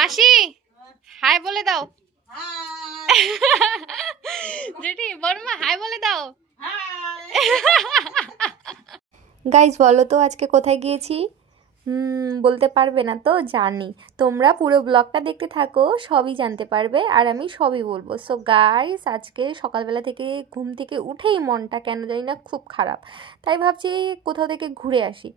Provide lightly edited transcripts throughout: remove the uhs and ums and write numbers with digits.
মাসি হাই বলে দাও। জেঠি বড়মা হাই বলে দাও। গাইজ বলো তো আজকে কোথায় গিয়েছি? বলতে পারবে না তো জানি, তোমরা পুরো ব্লগটা দেখতে থাকো, সবই জানতে পারবে আর আমি সবই বলবো। সো গাইজ আজকে সকালবেলা থেকে ঘুম থেকে উঠেই মনটা কেন জানি না খুব খারাপ, তাই ভাবছি কোথাও থেকে ঘুরে আসি।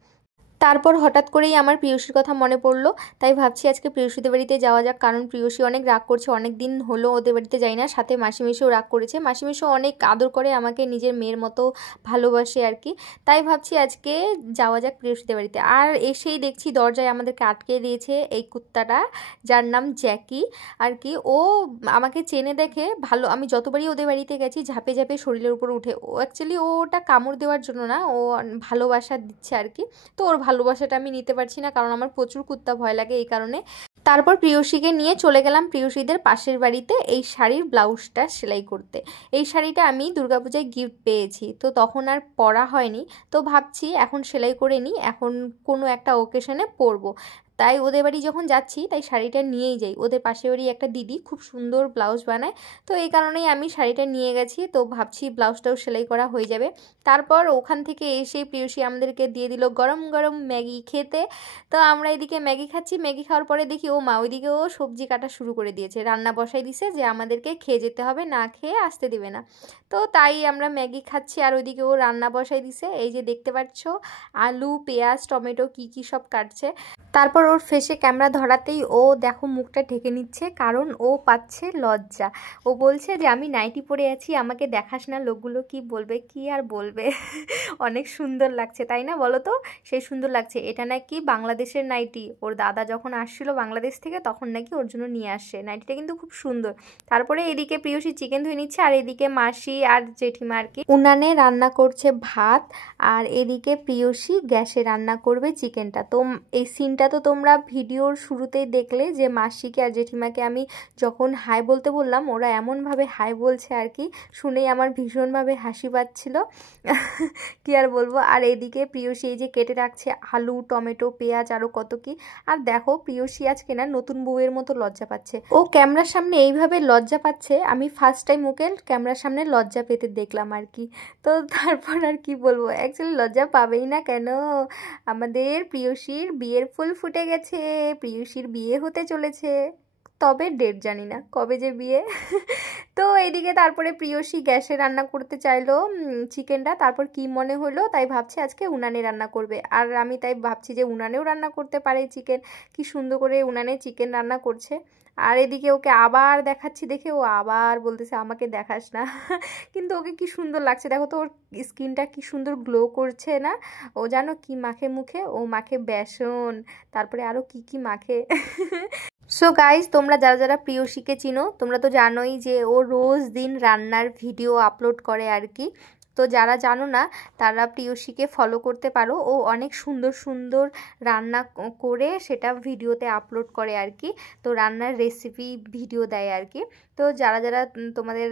তারপর হঠাৎ করেই আমার প্রিয়সীর কথা মনে পড়লো, তাই ভাবছি আজকে প্রিয়সীদের বাড়িতে যাওয়া যাক, কারণ প্রিয়সী অনেক রাগ করছে, অনেক দিন হলো ওদের বাড়িতে যাই না। সাথে মাসিমেশও রাগ করেছে, মাসিমেশও অনেক আদর করে আমাকে, নিজের মেয়ের মতো ভালোবাসে আর কি। তাই ভাবছি আজকে যাওয়া যাক প্রিয়সীদের বাড়িতে। আর এসেই দেখছি দরজায় আমাদেরকে আটকে দিয়েছে এই কুত্তাটা, যার নাম জ্যাকি আর কি। ও আমাকে চেনে দেখে ভালো, আমি যতবারই ওদের বাড়িতে গেছি ঝাঁপে ঝাঁপে শরীরের উপর উঠে। ও অ্যাকচুয়ালি ওটা কামড় দেওয়ার জন্য না, ও ভালোবাসা দিচ্ছে আর কি। তো ওর ভালোবাসাটা আমি নিতে পারছি না, কারণ আমার প্রচুর কুত্তা ভয় লাগে এই কারণে। তারপর প্রিয়সীকে নিয়ে চলে গেলাম প্রিয়সীদের পাশের বাড়িতে এই শাড়ির ব্লাউজটা সেলাই করতে। এই শাড়িটা আমি দুর্গাপূজায় গিফট পেয়েছি, তো তখন আর পরা হয়নি, তো ভাবছি এখন সেলাই করে নিই, এখন কোনো একটা ওকেশনে পরবো। তাই ওদের বাড়ি যখন যাচ্ছি তাই শাড়িটা নিয়েই যাই। ওদের পাশের বাড়ি একটা দিদি খুব সুন্দর ব্লাউজ বানায়, তো এই কারণেই আমি শাড়িটা নিয়ে গেছি। তো ভাবছি ব্লাউজটাও সেলাই করা হয়ে যাবে। তারপর ওখান থেকে এসে প্রিয়সী আমাদেরকে দিয়ে দিল গরম গরম ম্যাগি খেতে। তো আমরা এদিকে ম্যাগি খাচ্ছি, ম্যাগি খাওয়ার পরে দেখি ও মা ওইদিকেও সবজি কাটা শুরু করে দিয়েছে, রান্না বসাই দিছে যে আমাদেরকে খেয়ে যেতে হবে, না খেয়ে আসতে দেবে না। তো তাই আমরা ম্যাগি খাচ্ছি আর ওইদিকে ও রান্না বসাই দিছে। এই যে দেখতে পাচ্ছ আলু পেঁয়াজ টমেটো কি কি সব কাটছে। তারপর ওর ফেসে ক্যামেরা ধরাতেই ও দেখো মুখটা ঢেকে নিচ্ছে, কারণ ও পাচ্ছে লজ্জা। ও বলছে যে আমি নাইটি পরে আছি, আমাকে দেখাস না, লোকগুলো কি বলবে, কি আর বলবে। অনেক সুন্দর লাগছে তাই না বলো তো? সেই সুন্দর লাগছে। এটা নাকি বাংলাদেশের নাইটি, ওর দাদা যখন আসছিল বাংলাদেশ থেকে তখন নাকি ওর জন্য নিয়ে আসছে। নাইটিটা কিন্তু খুব সুন্দর। তারপরে এদিকে প্রিয়সী চিকেন ধুয়ে নিচ্ছে, আর এদিকে মাসি আর জেঠিমা আর কি উনানে রান্না করছে ভাত, আর এদিকে প্রিয়সী গ্যাসে রান্না করবে চিকেনটা। তো এই সিনটা তো তোমরা ভিডিওর শুরুতেই দেখলে, যে মাসিকে আর জেঠিমাকে আমি যখন হাই বলতে বললাম ওরা এমনভাবে হাই বলছে আর কি, শুনেই আমার ভীষণভাবে হাসি পাচ্ছিল। কি আর বলবো। আর এদিকে প্রিয়সী এই যে কেটে রাখছে আলু টমেটো পেঁয়াজ আরও কত কি। আর দেখো প্রিয়সী আজকে না নতুন বউয়ের মতো লজ্জা পাচ্ছে, ও ক্যামেরার সামনে এইভাবে লজ্জা পাচ্ছে, আমি ফার্স্ট টাইম ওকে ক্যামেরার সামনে লজ্জা পেতে দেখলাম আর কি। তো তারপর আর কি বলবো, অ্যাকচুয়ালি লজ্জা পাবেই না কেন, আমাদের প্রিয়সীর বিয়ের ফুল ফুটে গেছে, প্রিয়সীর বিয়ে হতে চলেছে, তবে ডেট জানি না কবে যে বিয়ে। তো এইদিকে তারপরে প্রিয়সী গ্যাসে রান্না করতে চাইলো চিকেনটা, তারপর কি মনে হলো তাই ভাবছি আজকে উনানে রান্না করবে। আর আমি তাই ভাবছি যে উনানেও রান্না করতে পারে চিকেন, কি সুন্দর করে উনানে চিকেন রান্না করছে। আর এদিকে ওকে আবার দেখাচ্ছি, দেখে ও আবার বলতেছে আমাকে দেখাস না। কিন্তু ওকে কি সুন্দর লাগছে, দেখো তো ওর স্কিনটা কি সুন্দর গ্লো করছে না। ও জানো কি মাখে মুখে, ও মাখে বেসন, তারপরে আরও কি কি মাখে। সো গাইজ তোমরা যারা যারা প্রিয়সীকে চিনো তোমরা তো জানোই যে ও রোজ দিন রান্নার ভিডিও আপলোড করে আর কি। তো যারা জানো না তারা প্রিয়সীকে ফলো করতে পারো, ও অনেক সুন্দর সুন্দর রান্না করে সেটা ভিডিওতে আপলোড করে আর কি। তো রান্নার রেসিপি ভিডিও দেয় আর কি। তো যারা যারা তোমাদের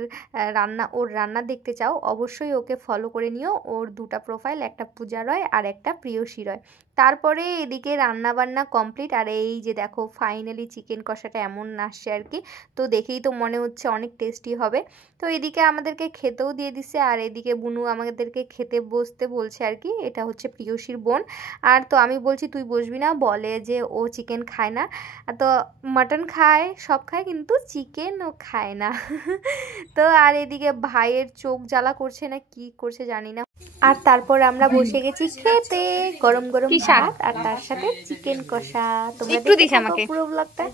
ওর রান্না দেখতে চাও অবশ্যই ওকে ফলো করে নিও। ওর দুটা প্রোফাইল, একটা পূজা রয় আর একটা প্রিয়সী রয়। তারপরে এদিকে রান্না বান্না কমপ্লিট, আর এই যে দেখো ফাইনালি চিকেন কষাটা এমন আসছে আর কি। তো দেখেই তো মনে হচ্ছে অনেক টেস্টি হবে। তো এদিকে আমাদেরকে খেতেও দিয়ে দিছে, আর এদিকে বুনু আমাদেরকে খেতে বসতে বলছে আর কি। এটা হচ্ছে প্রিয়সীর বোন। আর তো আমি বলছি তুই বসবি না, বলে যে ও চিকেন খায় না, তো মাটন খায় সব খায় কিন্তু চিকেন ও খায় না। তো আর এদিকে ভাইয়ের চোখ জ্বালা করছে না কি করছে জানি না। আর তারপর আমরা বসে গেছি খেতে, গরম গরম ভাত আর তার সাথে চিকেন কষা। তোমরা একটু দিস আমাকে পুরো ব্লগটা।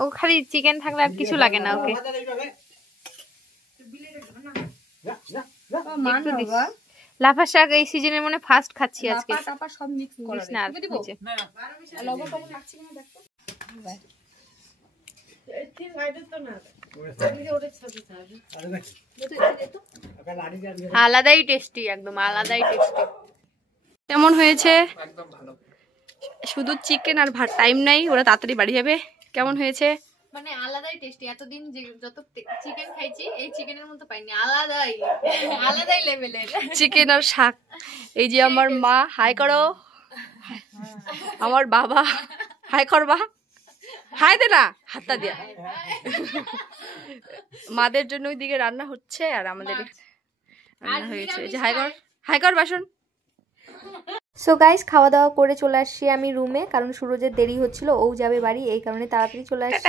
ও খালি চিকেন থাকলে আর কিছু লাগে না ওকে। লাফা শাক এই সিজনের মনে ফার্স্ট খাচ্ছি আজকে। সব মিক্স করিস না, আর নিচে লবণ কম লাগছে না দেখো। আলাদাই টেস্টি, একদম আলাদাই টেস্টি। কেমন হয়েছে? একদম ভালো। শুধু চিকেন আর ভাত, টাইম নাই, ওরা তাড়াতাড়ি বাড়ি যাবে। কেমন হয়েছে? মানে আলাদাই টেস্টি। এতদিন যত চিকেন খাইছি এই চিকেনের মতো পাইনি, আলাদাই আলাদাই লেভেলের চিকেন আর শাক। এই যে আমার মা, হাই করো। আমার বাবা হাই করবা, হাই দে না, হাতটা দিয়া। মাদের জন্য ওইদিকে রান্না হচ্ছে আর আমাদের রান্না হয়েছে। যে হাই কর, হাই কর বাসন। সো গাইস, খাওয়া দাওয়া করে চলে আসছি আমি রুমে, কারণ সুরজের দেরি হচ্ছিল, ও যাবে বাড়ি, এই কারণে তাড়াতাড়ি চলে আসছি।